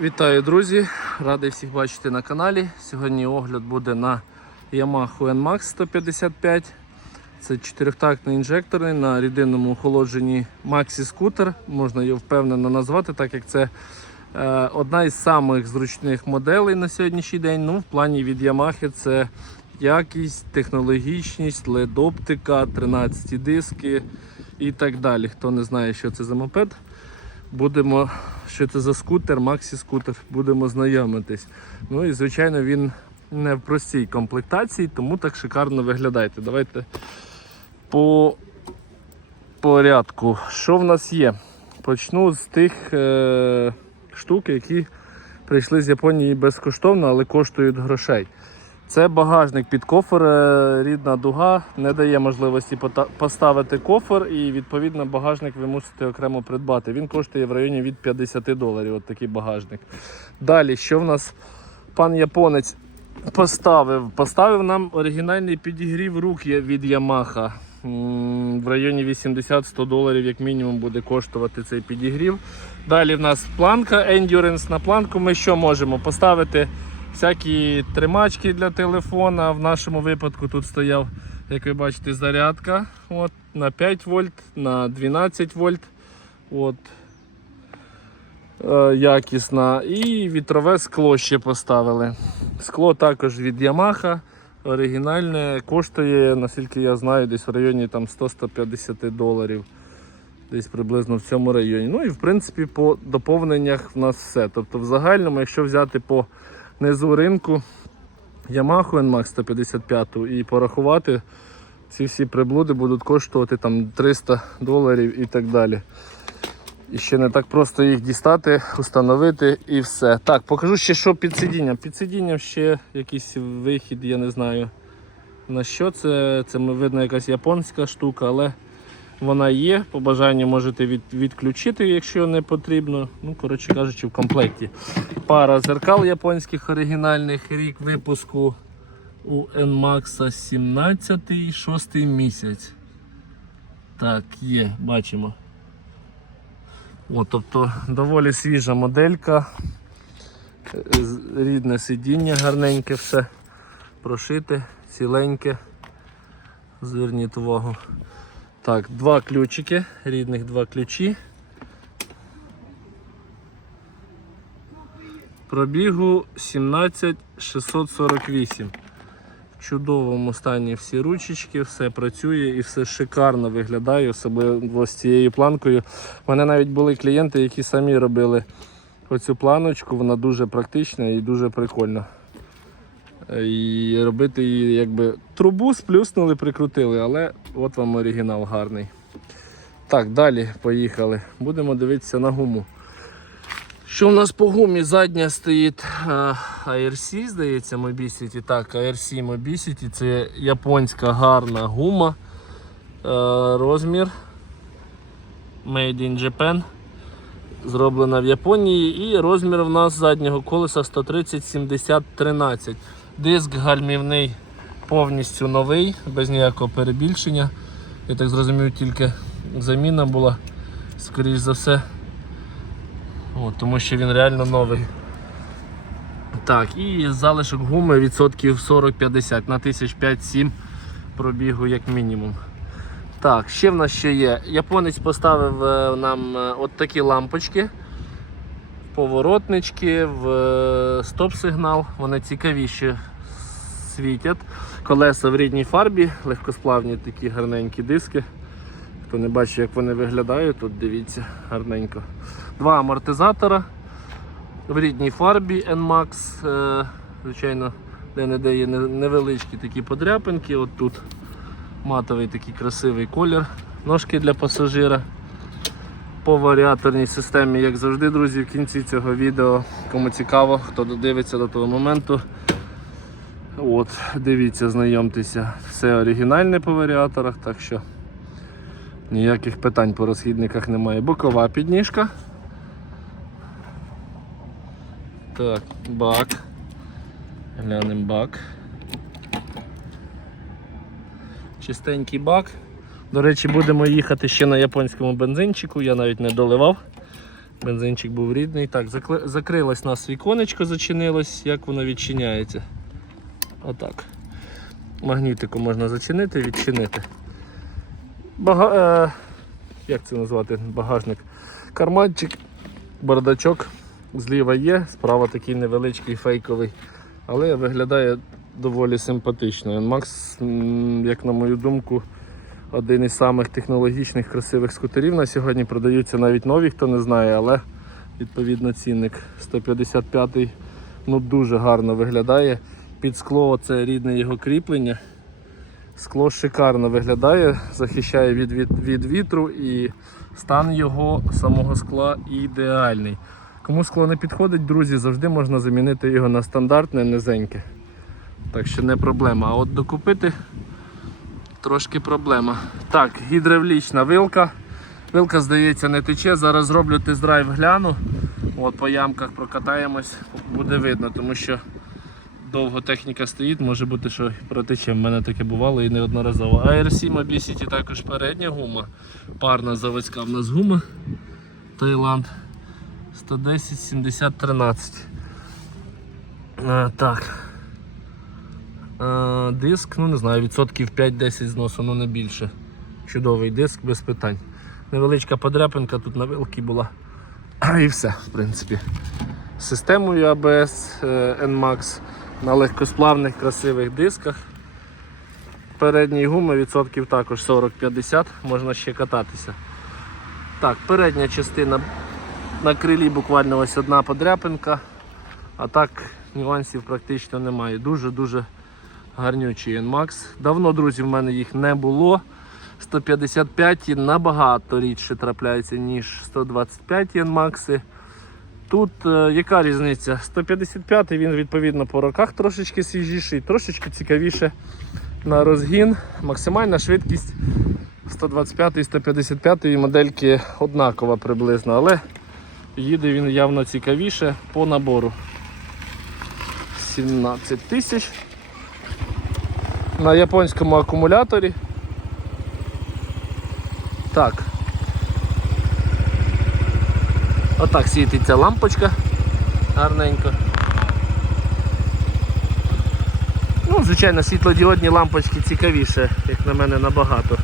Вітаю, друзі! Радий всіх бачити на каналі. Сьогодні огляд буде на Yamaha NMAX 155. Це чотирьохтактний інжекторний на рідинному охолодженні Maxi скутер. Можна його впевнено назвати, так як це е, одна із самих зручних моделей на сьогоднішній день. Ну, в плані від Yamaha це якість, технологічність, LED-оптика, 13 диски і так далі. Хто не знає, що це за мопед, будемо, що це за скутер, Максі скутер, будемо знайомитись. Ну і звичайно він не в простій комплектації, тому так шикарно виглядає. Давайте по порядку. Що в нас є? Почну з тих е- штук, які прийшли з Японії безкоштовно, але коштують грошей. Це багажник під кофер, е, рідна дуга, не дає можливості поставити кофер і відповідно багажник ви мусите окремо придбати. Він коштує в районі від 50 доларів. От такий багажник. Далі, що в нас пан японець поставив? Поставив нам оригінальний підігрів рук від Yamaha. В районі 80-100 доларів, як мінімум, буде коштувати цей підігрів. Далі в нас планка Endurance. На планку ми що можемо? Поставити всякі тримачки для телефона. В нашому випадку тут стояв, як ви бачите, зарядка от, на 5 вольт, на 12 вольт. От, е, якісна. І вітрове скло ще поставили. Скло також від Yamaha. Оригінальне коштує, наскільки я знаю, десь в районі там 100-150 доларів. Десь приблизно в цьому районі. Ну і в принципі по доповненнях в нас все. Тобто в загальному, якщо взяти по низу ринку Yamaha NMAX 155 і порахувати, ці всі приблуди будуть коштувати там 300 доларів і так далі. І ще не так просто їх дістати, установити і все. Так, покажу ще, що під сидінням. Під сидінням ще якийсь вихід, я не знаю на що це. Це видно якась японська штука, але вона є. По бажанню можете від, відключити, якщо не потрібно. Ну, коротше кажучи, в комплекті. Пара зеркал японських оригінальних, рік випуску у NMAX 17 6 місяць. Так, є, бачимо. О, тобто доволі свіжа моделька, рідне сидіння, гарненьке все, прошите, ціленьке. Зверніть увагу. Так, два ключики, рідних два ключі. Пробігу 17648. В чудовому стані всі ручечки, все працює і все шикарно виглядає, особливо з цією планкою. У мене навіть були клієнти, які самі робили оцю планочку, вона дуже практична і дуже прикольна. І робити її якби трубу сплюснули, прикрутили, але от вам оригінал гарний. Так, далі поїхали. Будемо дивитися на гуму. Що в нас по гумі? Задня стоїть ARC, здається, Mobicity. Так, ARC Mobicity це японська гарна гума. Е, Розмір Made in Japan. Зроблена в Японії. І розмір в нас заднього колеса 130 70 13. Диск гальмівний повністю новий, без ніякого перебільшення. Я так зрозумів, тільки заміна була, скоріш за все. О, тому що він реально новий. Так, і залишок гуми відсотків 40-50 на 1005-7 пробігу як мінімум. Так, ще в нас ще є. Японець поставив е, нам е, от такі лампочки, поворотнички, в е, стоп-сигнал. Вони цікавіші світять. Колеса в рідній фарбі, легкосплавні такі гарненькі диски. Хто не бачить, як вони виглядають, тут дивіться гарненько. Два амортизатора в рідній фарбі NMAX. Е, Звичайно, де-не-де є невеличкі такі подряпинки. От тут матовий такий красивий колір. Ножки для пасажира. По варіаторній системі, як завжди, друзі, в кінці цього відео. Кому цікаво, хто додивиться до того моменту. От, дивіться, знайомтеся. Все оригінальне по варіаторах, так що ніяких питань по розхідниках немає. Бокова підніжка. Так, бак. Глянемо бак. Чистенький бак. До речі, будемо їхати ще на японському бензинчику, я навіть не доливав. Бензинчик був рідний. Так, закли- закрилось нас віконечко, зачинилось, як воно відчиняється. Отак. Магнітику можна зачинити, відчинити. Бага... Е... Як це назвати? Багажник. Карманчик, бардачок. Зліва є, справа такий невеличкий фейковий, але виглядає доволі симпатично. NMAX, м, як на мою думку, один із самих технологічних красивих скутерів на сьогодні продаються навіть нові, хто не знає, але відповідно цінник 155-й ну, дуже гарно виглядає. Під скло це рідне його кріплення. Скло шикарно виглядає, захищає від, від, від вітру і стан його самого скла ідеальний. Кому скло не підходить, друзі, завжди можна замінити його на стандартне низеньке. Так що не проблема. А от докупити трошки проблема. Так, гідравлічна вилка. Вилка, здається, не тече. Зараз зроблю тест-драйв гляну. От по ямках прокатаємось, буде видно, тому що довго техніка стоїть, може бути, що протече. В мене таке бувало і неодноразово. AR7 Obesity також передня гума. Парна заводська в нас гума. Таїланд 110 70 13. А, так. А, диск, ну не знаю, відсотків 5-10 зносу, ну не більше. Чудовий диск без питань. Невеличка подряпинка тут на вилки була. І все, в принципі. Системою ABS е, NMAX на легкосплавних красивих дисках. Передні гуми відсотків також 40-50, можна ще кататися. Так, передня частина на крилі буквально ось одна подряпинка, а так нюансів практично немає. Дуже-дуже гарнючий NMAX. Давно, друзі, в мене їх не було. 155 набагато рідше трапляються, ніж 125 NMAX. Тут е, яка різниця? 155 він відповідно по роках трошечки свіжіший, трошечки цікавіше на розгін. Максимальна швидкість 125 і 155 модельки однакова приблизно, але їде він явно цікавіше по набору. 17 тисяч. На японському акумуляторі. Так. Отак світиться лампочка гарненько. Ну, звичайно, світлодіодні лампочки цікавіше, як на мене, набагато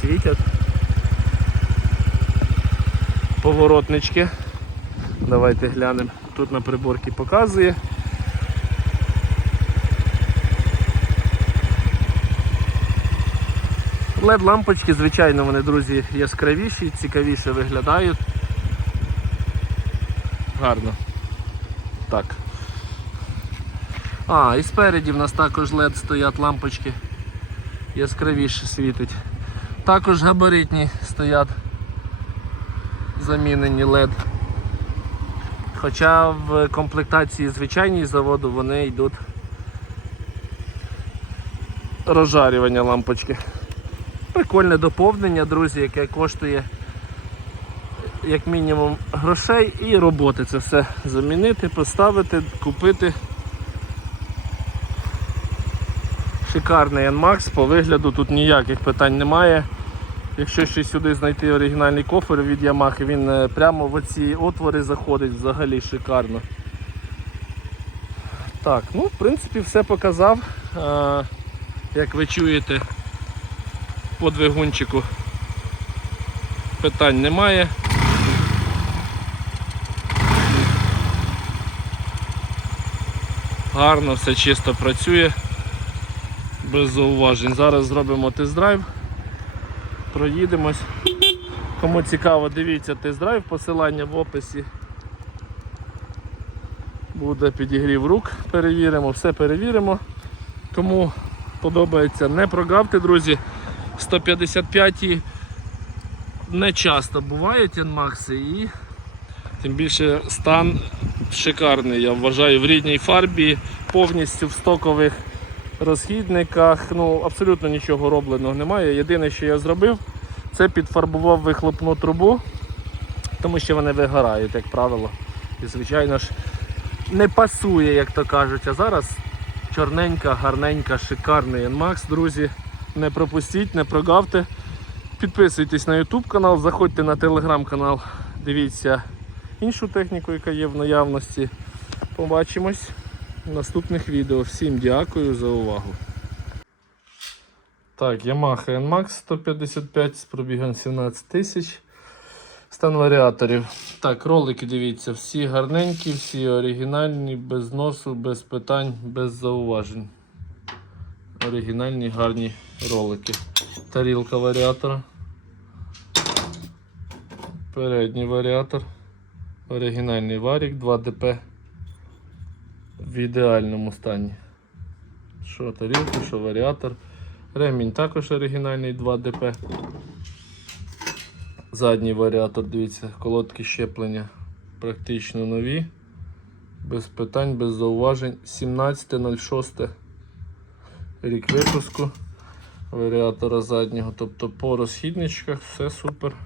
світять. Поворотнички. Давайте глянемо. Тут на приборці показує. Led лампочки, звичайно, вони, друзі, яскравіші, цікавіше виглядають. Гарно. Так. А, і спереді в нас також LED стоять лампочки. Яскравіше світить. Також габаритні стоять замінені LED. Хоча в комплектації звичайній заводу вони йдуть розжарювання лампочки. Прикольне доповнення, друзі, яке коштує як мінімум грошей і роботи. Це все замінити, поставити, купити. Шикарний NMAX, по вигляду тут ніяких питань немає. Якщо ще сюди знайти оригінальний кофер від Yamaha, він е, прямо в оці отвори заходить взагалі шикарно. Так, ну в принципі все показав. Е, Як ви чуєте, по двигунчику питань немає. Гарно, все чисто працює, без зауважень. Зараз зробимо тест-драйв, проїдемось. Кому цікаво, дивіться тест-драйв, посилання в описі. Буде підігрів рук, перевіримо, все перевіримо. Кому подобається, не прогавте, друзі. 155 не часто бувають NMAX і тим більше стан шикарний, я вважаю, в рідній фарбі, повністю в стокових розхідниках. Ну, абсолютно нічого робленого немає. Єдине, що я зробив, це підфарбував вихлопну трубу, тому що вони вигорають, як правило. І, звичайно ж, не пасує, як то кажуть. А зараз чорненька, гарненька, шикарний NMAX, друзі. Не пропустіть, не прогавте. Підписуйтесь на YouTube канал, заходьте на телеграм канал дивіться іншу техніку, яка є в наявності. Побачимось в наступних відео. Всім дякую за увагу. Так, Yamaha NMAX 155 з пробігом 17 тисяч. Стан варіаторів. Так, ролики дивіться, всі гарненькі, всі оригінальні, без носу, без питань, без зауважень. Оригінальні гарні ролики. Тарілка варіатора. Передній варіатор. Оригінальний варік 2DP в ідеальному стані. Що тарілка, що варіатор. Ремінь також оригінальний 2DP. Задній варіатор, дивіться, колодки щеплення практично нові. Без питань, без зауважень. 17.06 рік випуску варіатора заднього. Тобто по розхідничках все супер.